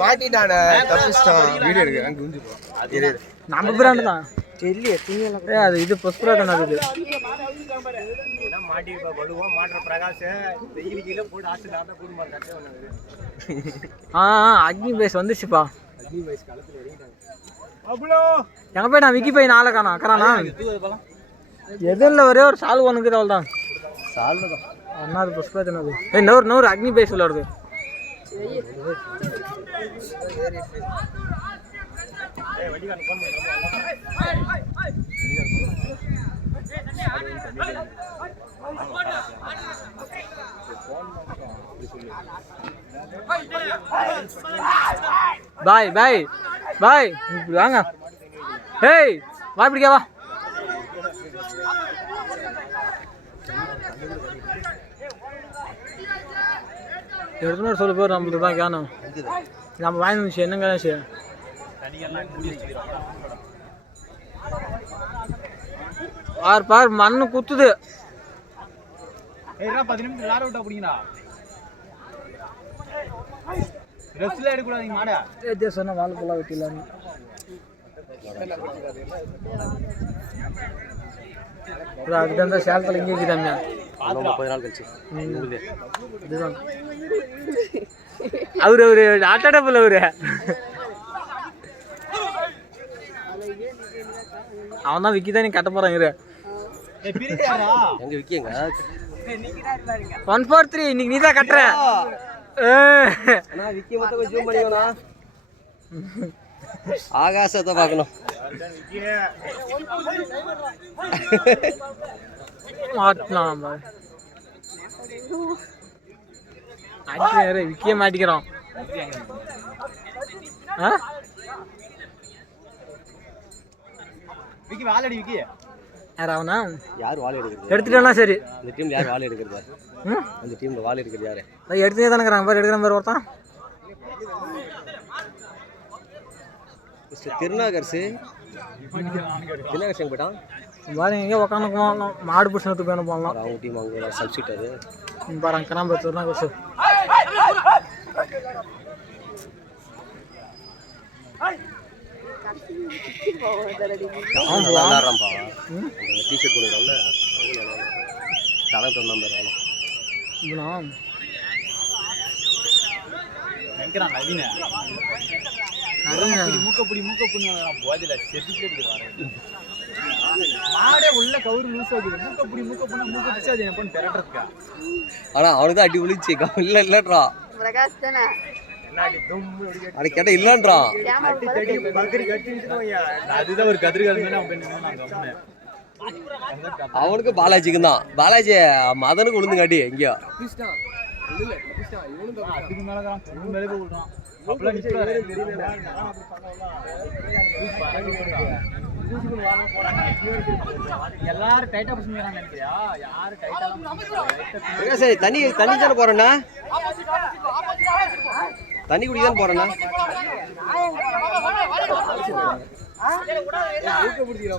மாட்டிட்டானே தப்பிச்சிட்டான். Video எடுக்க நம்ம brand தான் தெரியல. அது இது புஷ்பரா தானே அது அக்னி பேஸ் வந்துச்சுப்பா. எங்க போய் நான் விக்கி போய் நாளை காணா அக்கறானா எதில் ஒரே ஒரு சால்வ் ஒன்றுக்குது அவள் தான் அண்ணாது புஷ்பா தானே நூறு அக்னி பேஸ் உள்ள வருது. பாய் பாய் பாய் வாங்க. ஹேய் வா இப்படிக்கா வா. எடுத்துன்னு சொல்ல போர் நம்மளுக்கு தான் காணும். நம்ம வாங்கி வந்துச்சு என்னங்க பார் பார் மண்ணு குத்துது. சொன்ன வாழை போல வெட்டிடலாம். அதுக்கு சேலத்தில் இங்கே இருக்குதாங்க 30 நாள் கழிச்சு. இதுதான் அவரு ஆட்டாடப்பில் அவரு அவன் தான் விக்கிதான் நீ கட்ட போறான். இரு எங்க விக்கிங்க 143 இன்னைக்கு நீ தான் கட்டுற. விக்கி மட்டும் ஜூம் பண்ணிக்கணும். ஆகாசத்தை பார்க்கணும். விக்கிய மாட்டிக்கிறோம். எடுத்துட்டா சரி. இந்த டீம்ல யார் வால் எடுக்கிறது? அந்த டீம்ல வால் எடுக்கிறது யாரு? எடுத்துட்டே தானே இருக்கிறாங்க பாரு. எடுக்கிற மாதிரி ஒருத்தான் திருநாகர்ஸு திருநாகர்ஸ் போயிட்டான் பாரு. எங்கே உக்காந்துக்குவோம் மாடு பிடிச்சதுக்கு வேணும் போகலாம். அவங்க டீம் அவங்க சப்ஸ்டிட் அது பாரு. அங்கே நம்ம திருநாகர்ஸு டிஷர்ட் போடுறாங்கல்ல தடம் தந்தான் பேர் அவனும் ஆனா அவனுக்கு தான் அடி விழிச்சு இல்ல இல்லன்றா அது கேட்ட இல்லன்றா. அவனுக்கு பாலாஜிக்கு தான். பாலாஜி மதனுக்கு விழுந்து காட்டி எங்கேயோ சரி. தண்ணி தண்ணி தானே போறேன்னா தண்ணி குடிதான் போறேன்னா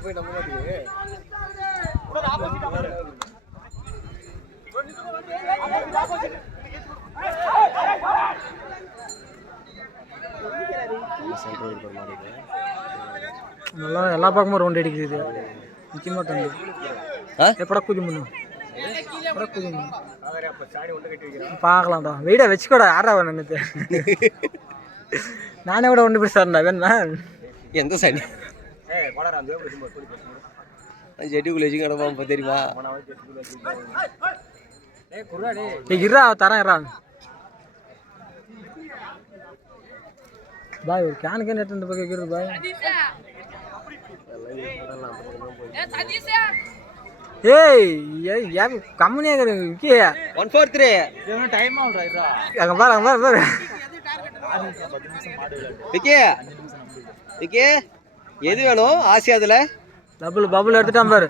போய் நம்ம நல்லா எல்லா பக்கமும் ரவுண்ட் அடிக்குது. நிற்க மாட்டேங்குது. எப்படா குதி பண்ணும் பார்க்கலாம்டா. வெயிடா வச்சுக்கோடா. யாரா நினைத்து நானே கூட ஒன்று போய் சார்ண்ணா வேணா எந்த சனி செடிக்குள்ள வச்சு கிடப்பா தெரியுமா? இருறா தரேன் இருறா பாய். ஒரு கேனுக்கே நேற்று இந்த பக்கம் வைக்கிறது பாய். ஏய் கம்பெனியாக விக்கி 143 டைம் ஆகுறா. அங்கே பாரு அங்கே பாரு விக்கி விக்கி எது வேணும் ஆசியாதுல டபுள் பபுள் எடுத்துட்டான் பாரு.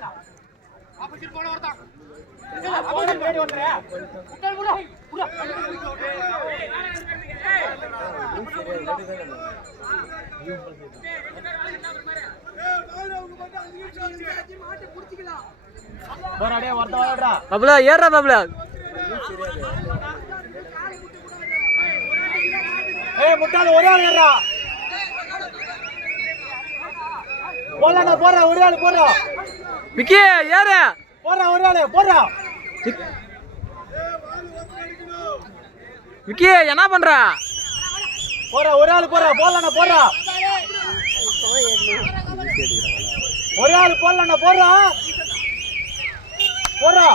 பபுலா ஏறா பபுலா ஏய் முட்டாள ஒரே ஆள் ஏறா போடா போடா ஒரே ஆள் போடா விக்கி ஏறு போடா ஒரே ஆள் போடா விக்கி என்ன பண்ற போடா ஒரே ஆள் போடா போடா போடா ஒரே ஆள் போடா போடா போடா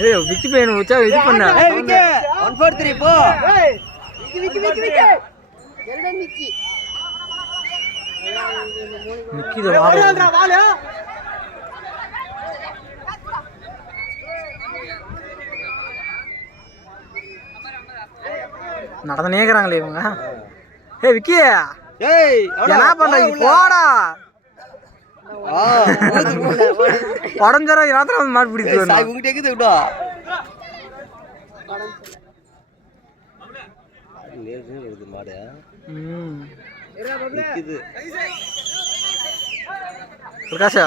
ஏய் விக்கி பையன் உச்சா இது பண்ண ஏய் விக்கி 143 போ ஏய் விக்கி எல்ல நிக்கி நிக்கி த வாடா வாளே நடந்து நேக்குறாங்களே இவங்க ஏய் விக்கி ஏய் என்ன பண்றீங்க போடா உடஞ்சற ராத்திரி வந்து மாட்டு பிடிச்சு சாய் உங்க டேக்குது விடா நேர்னே வருது மாடு நிக்குது பிரகாஷ்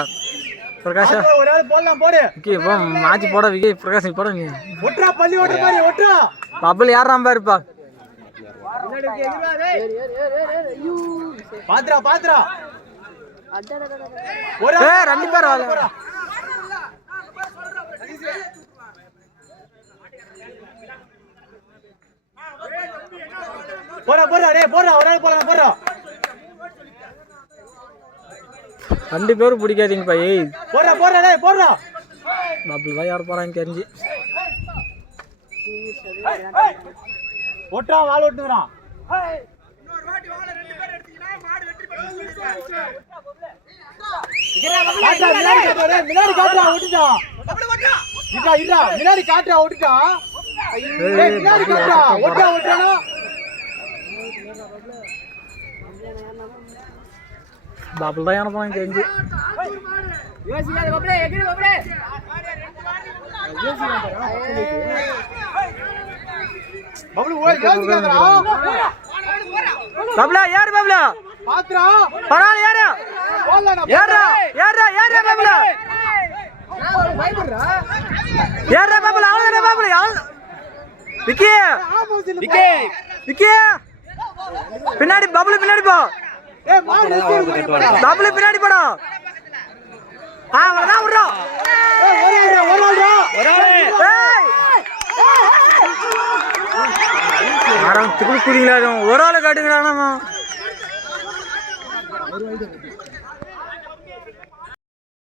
ஒரு ஆள் போடலாம் போடு விக்கி போ மாச்சி போட விக்கி பிரகாஷ் போட நீ ஒட்றா பள்ளி ஓட்ட மாதிரி ஒட்றா பபுள் யாராம் பாருப்பா பாத்ரா பாத்ரா ஏய் ரெண்டு பேர் வாங்க போடா போடா டேய் போடா ஒரு ஆள் போடா போடா ரெண்டு பேரும் பிடிக்காதீங்கப்பா ஏய் போடா போடா டேய் போடா பபுள் தான் யார் போறாங்க தெரிஞ்சு ஒட்றா வாள் ஒட்டுறான் முன்னாடி காட்டுறா விட்டுட்டான் முன்னாடி காட்டுறா விட்டுட்டான் முன்னாடி காட்டுறா ஒட்டா ஒட்டானா பபுள் தான் யார் போறாங்க தெரிஞ்சு பபுளா யார் பபுளா பாத்ரா பரவாயில்ல யாரு ஏறா ஏறா ஏறா பபுளா ஏறா பபுளா அவளே பபுளா விக்கி விக்கி விக்கி பின்னாடி பபுள் பின்னாடி போ ஏய் மாடு பபுள் பின்னாடி போடா அவ்வளவுதான் விடுறோம் ஒரு ஆளு காட்டுங்கடா